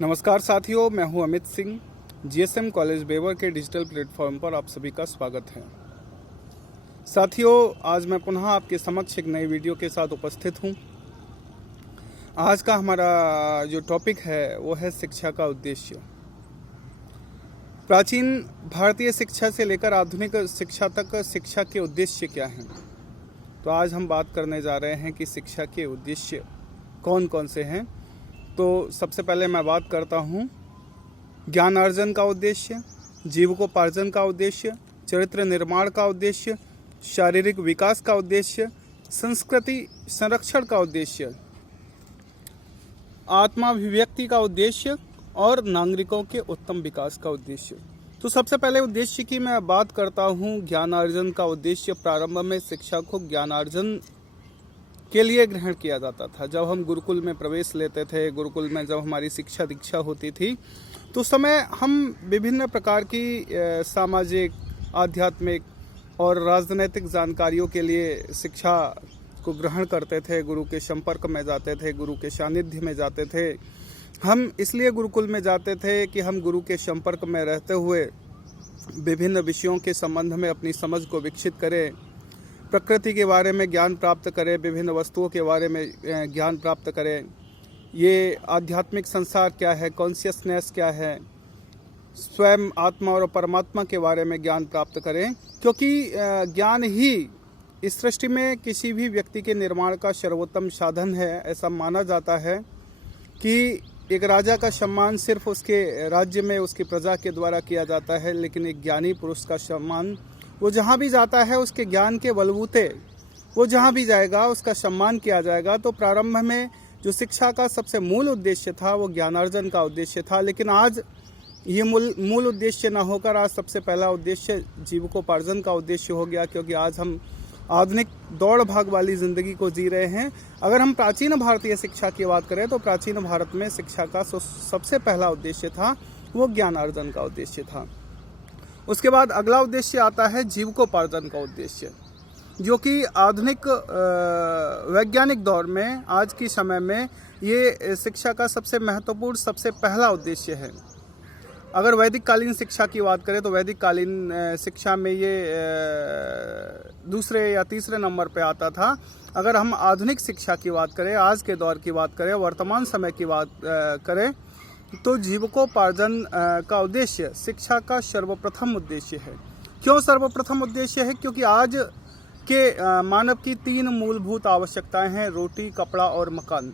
नमस्कार साथियों, मैं हूं अमित सिंह। जीएसएम कॉलेज बेवर के डिजिटल प्लेटफॉर्म पर आप सभी का स्वागत है। साथियों, आज मैं पुनः आपके समक्ष एक नई वीडियो के साथ उपस्थित हूं। आज का हमारा जो टॉपिक है वो है शिक्षा का उद्देश्य। प्राचीन भारतीय शिक्षा से लेकर आधुनिक शिक्षा तक शिक्षा के उद्देश्य क्या हैं। तो आज हम बात करने जा रहे हैं कि शिक्षा के उद्देश्य कौन कौन से हैं। तो सबसे पहले मैं बात करता हूँ ज्ञानार्जन का उद्देश्य, जीविकोपार्जन का उद्देश्य, चरित्र निर्माण का उद्देश्य, शारीरिक विकास का उद्देश्य, संस्कृति संरक्षण का उद्देश्य, आत्माभिव्यक्ति का उद्देश्य और नागरिकों के उत्तम विकास का उद्देश्य। तो सबसे पहले उद्देश्य की मैं बात करता हूँ ज्ञानार्जन का उद्देश्य। प्रारंभ में शिक्षा को ज्ञानार्जन के लिए ग्रहण किया जाता था। जब हम गुरुकुल में प्रवेश लेते थे, गुरुकुल में जब हमारी शिक्षा दीक्षा होती थी, तो उस समय हम विभिन्न प्रकार की सामाजिक, आध्यात्मिक और राजनैतिक जानकारियों के लिए शिक्षा को ग्रहण करते थे। गुरु के संपर्क में जाते थे, गुरु के सानिध्य में जाते थे। हम इसलिए गुरुकुल में जाते थे कि हम गुरु के संपर्क में रहते हुए विभिन्न विषयों के संबंध में अपनी समझ को विकसित करें, प्रकृति के बारे में ज्ञान प्राप्त करें, विभिन्न वस्तुओं के बारे में ज्ञान प्राप्त करें। ये आध्यात्मिक संसार क्या है, कॉन्शियसनेस क्या है, स्वयं आत्मा और परमात्मा के बारे में ज्ञान प्राप्त करें। क्योंकि ज्ञान ही इस सृष्टि में किसी भी व्यक्ति के निर्माण का सर्वोत्तम साधन है। ऐसा माना जाता है कि एक राजा का सम्मान सिर्फ उसके राज्य में उसकी प्रजा के द्वारा किया जाता है, लेकिन एक ज्ञानी पुरुष का सम्मान वो जहाँ भी जाता है उसके ज्ञान के बलबूते वो जहाँ भी जाएगा उसका सम्मान किया जाएगा। तो प्रारंभ में जो शिक्षा का सबसे मूल उद्देश्य था वो ज्ञानार्जन का उद्देश्य था, लेकिन आज ये मूल उद्देश्य ना होकर आज सबसे पहला उद्देश्य जीविकोपार्जन का उद्देश्य हो गया। क्योंकि आज हम आधुनिक दौड़ भाग वाली ज़िंदगी को जी रहे हैं। अगर हम प्राचीन भारतीय शिक्षा की बात करें तो प्राचीन भारत में शिक्षा का सबसे पहला उद्देश्य था वो ज्ञानार्जन का उद्देश्य था। उसके बाद अगला उद्देश्य आता है जीविकोपार्जन का उद्देश्य, जो कि आधुनिक वैज्ञानिक दौर में आज के समय में ये शिक्षा का सबसे महत्वपूर्ण सबसे पहला उद्देश्य है। अगर वैदिक कालीन शिक्षा की बात करें तो वैदिक कालीन शिक्षा में ये दूसरे या तीसरे नंबर पे आता था। अगर हम आधुनिक शिक्षा की बात करें, आज के दौर की बात करें, वर्तमान समय की बात करें, तो जीविकोपार्जन का उद्देश्य शिक्षा का सर्वप्रथम उद्देश्य है। क्यों सर्वप्रथम उद्देश्य है? क्योंकि आज के मानव की 3 मूलभूत आवश्यकताएं हैं: रोटी, कपड़ा और मकान।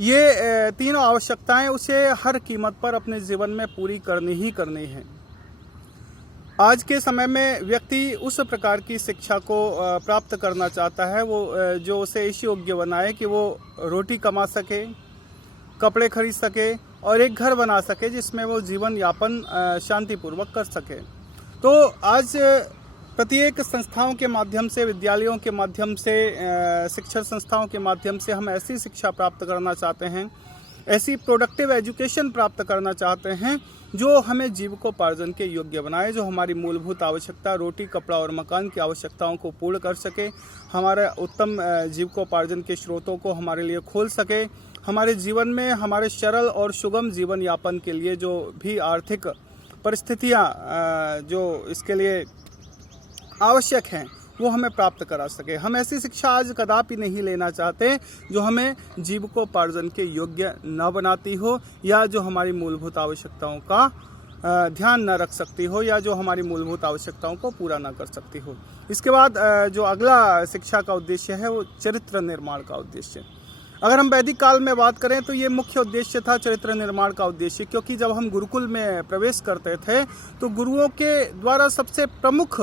ये तीनों आवश्यकताएं उसे हर कीमत पर अपने जीवन में पूरी करनी ही करनी है। आज के समय में व्यक्ति उस प्रकार की शिक्षा को प्राप्त करना चाहता है वो जो उसे इस योग्य बनाए कि वो रोटी कमा सके, कपड़े खरीद सके और एक घर बना सके जिसमें वो जीवन यापन शांतिपूर्वक कर सके। तो आज प्रत्येक संस्थाओं के माध्यम से, विद्यालयों के माध्यम से, शिक्षण संस्थाओं के माध्यम से हम ऐसी शिक्षा प्राप्त करना चाहते हैं, ऐसी प्रोडक्टिव एजुकेशन प्राप्त करना चाहते हैं जो हमें जीविकोपार्जन के योग्य बनाए, जो हमारी मूलभूत आवश्यकता रोटी, कपड़ा और मकान की आवश्यकताओं को पूर्ण कर सके, हमारे उत्तम जीविकोपार्जन के स्रोतों को हमारे लिए खोल सके, हमारे जीवन में हमारे सरल और सुगम जीवन यापन के लिए जो भी आर्थिक परिस्थितियां जो इसके लिए आवश्यक हैं वो हमें प्राप्त करा सके। हम ऐसी शिक्षा आज कदापि नहीं लेना चाहते जो हमें जीविकोपार्जन के योग्य न बनाती हो, या जो हमारी मूलभूत आवश्यकताओं का ध्यान न रख सकती हो, या जो हमारी मूलभूत आवश्यकताओं को पूरा न कर सकती हो। इसके बाद जो अगला शिक्षा का उद्देश्य है वो चरित्र निर्माण का उद्देश्य। अगर हम वैदिक काल में बात करें तो ये मुख्य उद्देश्य था चरित्र निर्माण का उद्देश्य। क्योंकि जब हम गुरुकुल में प्रवेश करते थे तो गुरुओं के द्वारा सबसे प्रमुख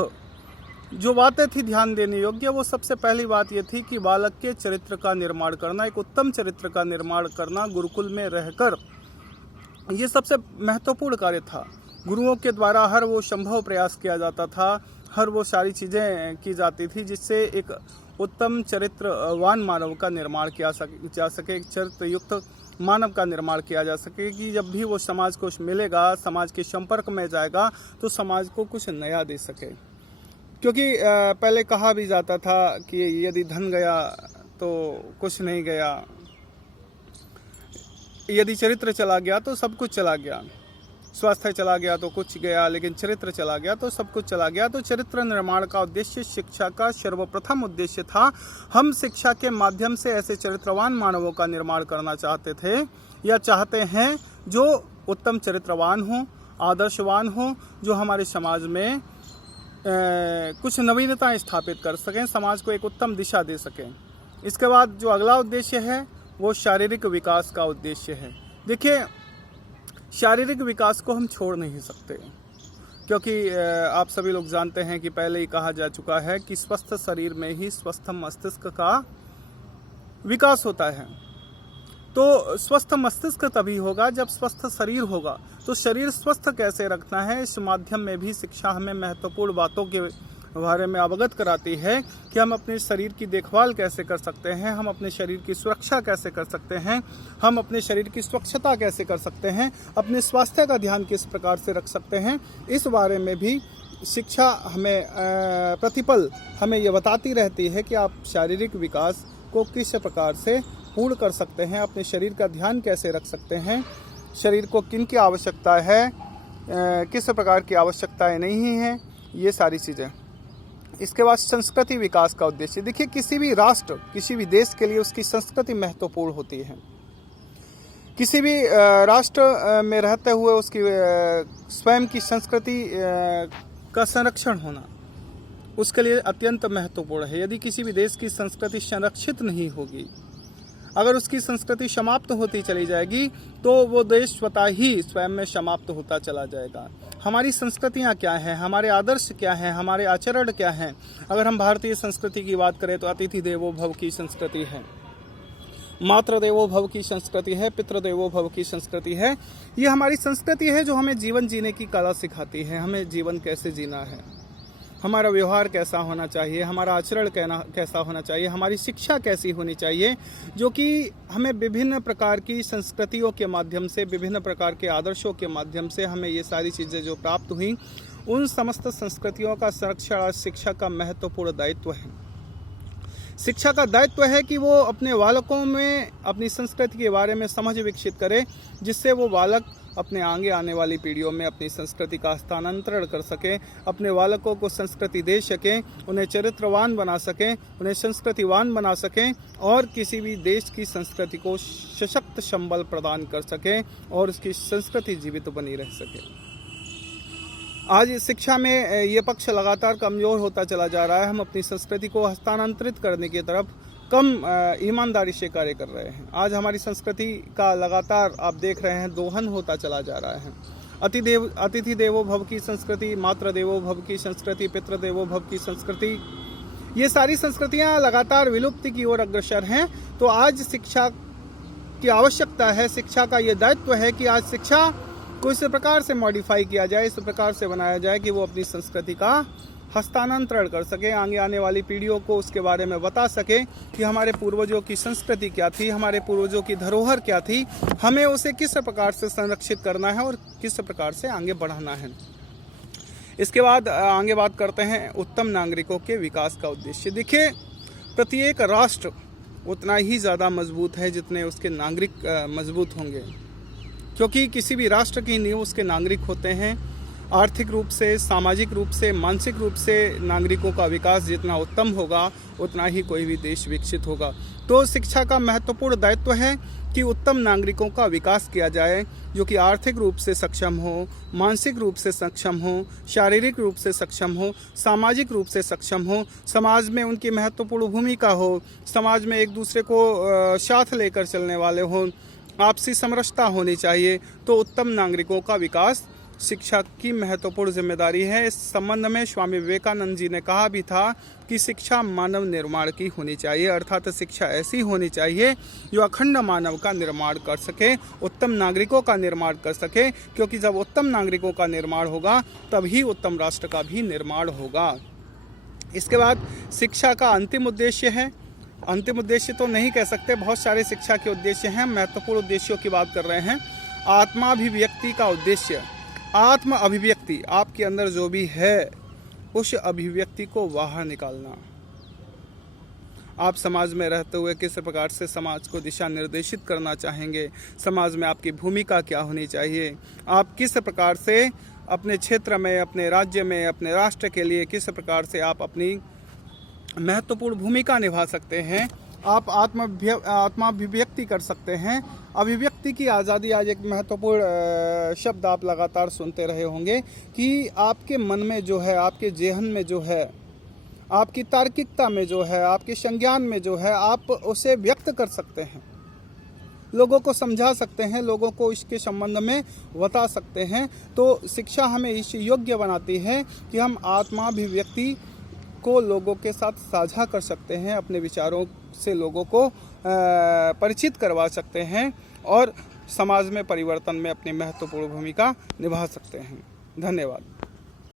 जो बातें थी ध्यान देने योग्य, वो सबसे पहली बात ये थी कि बालक के चरित्र का निर्माण करना, एक उत्तम चरित्र का निर्माण करना गुरुकुल में रहकर, ये सबसे महत्वपूर्ण कार्य था। गुरुओं के द्वारा हर वो संभव प्रयास किया जाता था, हर वो सारी चीज़ें की जाती थी जिससे एक उत्तम चरित्रवान मानव का निर्माण किया जा सके, एक चरित्रयुक्त मानव का निर्माण किया जा सके कि जब भी वो समाज को मिलेगा, समाज के संपर्क में जाएगा तो समाज को कुछ नया दे सके। क्योंकि पहले कहा भी जाता था कि यदि धन गया तो कुछ नहीं गया, यदि चरित्र चला गया तो सब कुछ चला गया। स्वास्थ्य चला गया तो कुछ गया, लेकिन चरित्र चला गया तो सब कुछ चला गया। तो चरित्र निर्माण का उद्देश्य शिक्षा का सर्वप्रथम उद्देश्य था। हम शिक्षा के माध्यम से ऐसे चरित्रवान मानवों का निर्माण करना चाहते थे या चाहते हैं जो उत्तम चरित्रवान हो, आदर्शवान हो, जो हमारे समाज में कुछ नवीनताएं स्थापित कर सकें, समाज को एक उत्तम दिशा दे सकें। इसके बाद जो अगला उद्देश्य है वो शारीरिक विकास का उद्देश्य है। देखिए, शारीरिक विकास को हम छोड़ नहीं सकते, क्योंकि आप सभी लोग जानते हैं कि पहले ही कहा जा चुका है कि स्वस्थ शरीर में ही स्वस्थ मस्तिष्क का विकास होता है। तो स्वस्थ मस्तिष्क तभी होगा जब स्वस्थ शरीर होगा। तो शरीर स्वस्थ कैसे रखना है, इस माध्यम में भी शिक्षा हमें महत्वपूर्ण बातों के बारे में अवगत कराती है कि हम अपने शरीर की देखभाल कैसे कर सकते हैं, हम अपने शरीर की सुरक्षा कैसे कर सकते हैं, हम अपने शरीर की स्वच्छता कैसे कर सकते हैं, अपने स्वास्थ्य का ध्यान किस प्रकार से रख सकते हैं। इस बारे में भी शिक्षा हमें प्रतिपल हमें ये बताती रहती है कि आप शारीरिक विकास को किस प्रकार से पूर्ण कर सकते हैं, अपने शरीर का ध्यान कैसे रख सकते हैं, शरीर को किन की आवश्यकता है, किस प्रकार की आवश्यकताएं नहीं हैं, ये सारी चीज़ें। इसके बाद संस्कृति विकास का उद्देश्य। देखिए, किसी भी राष्ट्र, किसी भी देश के लिए उसकी संस्कृति महत्वपूर्ण होती है। किसी भी राष्ट्र में रहते हुए उसकी स्वयं की संस्कृति का संरक्षण होना उसके लिए अत्यंत महत्वपूर्ण है। यदि किसी भी देश की संस्कृति संरक्षित नहीं होगी, अगर उसकी संस्कृति समाप्त होती चली जाएगी, तो वो देश स्वतः ही स्वयं में समाप्त होता चला जाएगा। हमारी संस्कृतियाँ क्या हैं, हमारे आदर्श क्या हैं, हमारे आचरण क्या हैं। अगर हम भारतीय संस्कृति की बात करें तो अतिथि देवो भव की संस्कृति है, मातृ देवो भव की संस्कृति है, पितृ देवो भव की संस्कृति है। ये हमारी संस्कृति है जो हमें जीवन जीने की कला सिखाती है, हमें जीवन कैसे जीना है, हमारा व्यवहार कैसा होना चाहिए, हमारा आचरण कैसा होना चाहिए, हमारी शिक्षा कैसी होनी चाहिए, जो कि हमें विभिन्न प्रकार की संस्कृतियों के माध्यम से, विभिन्न प्रकार के आदर्शों के माध्यम से हमें ये सारी चीज़ें जो प्राप्त हुई, उन समस्त संस्कृतियों का संरक्षण आज शिक्षा का महत्वपूर्ण दायित्व है। शिक्षा का दायित्व है कि वो अपने बालकों में अपनी संस्कृति के बारे में समझ विकसित करे, जिससे वो बालक अपने आगे आने वाली पीढ़ियों में अपनी संस्कृति का हस्तांतरण कर सके, अपने बालकों को संस्कृति दे सकें, उन्हें चरित्रवान बना सकें, उन्हें संस्कृतिवान बना सकें और किसी भी देश की संस्कृति को सशक्त संबल प्रदान कर सकें और उसकी संस्कृति जीवित बनी रह सके। आज शिक्षा में ये पक्ष लगातार कमज़ोर होता चला जा रहा है। हम अपनी संस्कृति को हस्तांतरित करने की तरफ कम ईमानदारी से कार्य कर रहे हैं। आज हमारी संस्कृति का लगातार आप देख रहे हैं दोहन होता चला जा रहा है। अतिथि देवो भव की संस्कृति, मातृ देवो भव की संस्कृति, पितृ देवो भव की संस्कृति, ये सारी संस्कृतियां लगातार विलुप्ति की ओर अग्रसर हैं। तो आज शिक्षा की आवश्यकता है, शिक्षा का ये दायित्व है कि आज शिक्षा को इस प्रकार से मॉडिफाई किया जाए, इस प्रकार से बनाया जाए कि वो अपनी संस्कृति का हस्तांतरण कर सके, आगे आने वाली पीढ़ियों को उसके बारे में बता सके कि हमारे पूर्वजों की संस्कृति क्या थी, हमारे पूर्वजों की धरोहर क्या थी, हमें उसे किस प्रकार से संरक्षित करना है और किस प्रकार से आगे बढ़ाना है। इसके बाद आगे बात करते हैं उत्तम नागरिकों के विकास का उद्देश्य। देखिए, प्रत्येक राष्ट्र उतना ही ज़्यादा मजबूत है जितने उसके नागरिक मजबूत होंगे, क्योंकि किसी भी राष्ट्र की नींव उसके नागरिक होते हैं। आर्थिक रूप से, सामाजिक रूप से, मानसिक रूप से नागरिकों का विकास जितना उत्तम होगा उतना ही कोई भी देश विकसित होगा। तो शिक्षा का महत्वपूर्ण दायित्व है कि उत्तम नागरिकों का विकास किया जाए, जो कि आर्थिक रूप से सक्षम हो, मानसिक रूप से सक्षम हो, शारीरिक रूप से सक्षम हो, सामाजिक रूप से सक्षम हो, समाज में उनकी महत्वपूर्ण भूमिका हो, समाज में एक दूसरे को साथ लेकर चलने वाले हों, आपसी समरसता होनी चाहिए। तो उत्तम नागरिकों का विकास शिक्षा की महत्वपूर्ण जिम्मेदारी है। इस संबंध में स्वामी विवेकानंद जी ने कहा भी था कि शिक्षा मानव निर्माण की होनी चाहिए, अर्थात शिक्षा ऐसी होनी चाहिए जो अखंड मानव का निर्माण कर सके, उत्तम नागरिकों का निर्माण कर सके, क्योंकि जब उत्तम नागरिकों का निर्माण होगा तभी उत्तम राष्ट्र का भी निर्माण होगा। इसके बाद शिक्षा का अंतिम उद्देश्य है, अंतिम उद्देश्य तो नहीं कह सकते, बहुत सारे शिक्षा के उद्देश्य हैं, महत्वपूर्ण उद्देश्यों की बात कर रहे हैं। आत्माभिव्यक्ति का उद्देश्य, आत्म अभिव्यक्ति, आपके अंदर जो भी है उस अभिव्यक्ति को बाहर निकालना। आप समाज में रहते हुए किस प्रकार से समाज को दिशा निर्देशित करना चाहेंगे, समाज में आपकी भूमिका क्या होनी चाहिए, आप किस प्रकार से अपने क्षेत्र में, अपने राज्य में, अपने राष्ट्र के लिए किस प्रकार से आप अपनी महत्वपूर्ण भूमिका निभा सकते हैं, आप आत्माभिव्यक्ति कर सकते हैं। अभिव्यक्ति की आज़ादी आज एक महत्वपूर्ण शब्द आप लगातार सुनते रहे होंगे कि आपके मन में जो है, आपके जेहन में जो है, आपकी तार्किकता में जो है, आपके संज्ञान में जो है, आप उसे व्यक्त कर सकते हैं, लोगों को समझा सकते हैं, लोगों को इसके संबंध में बता सकते हैं। तो शिक्षा हमें इस योग्य बनाती है कि हम आत्माभिव्यक्ति को लोगों के साथ साझा कर सकते हैं, अपने विचारों से लोगों को परिचित करवा सकते हैं और समाज में परिवर्तन में अपनी महत्वपूर्ण भूमिका निभा सकते हैं। धन्यवाद।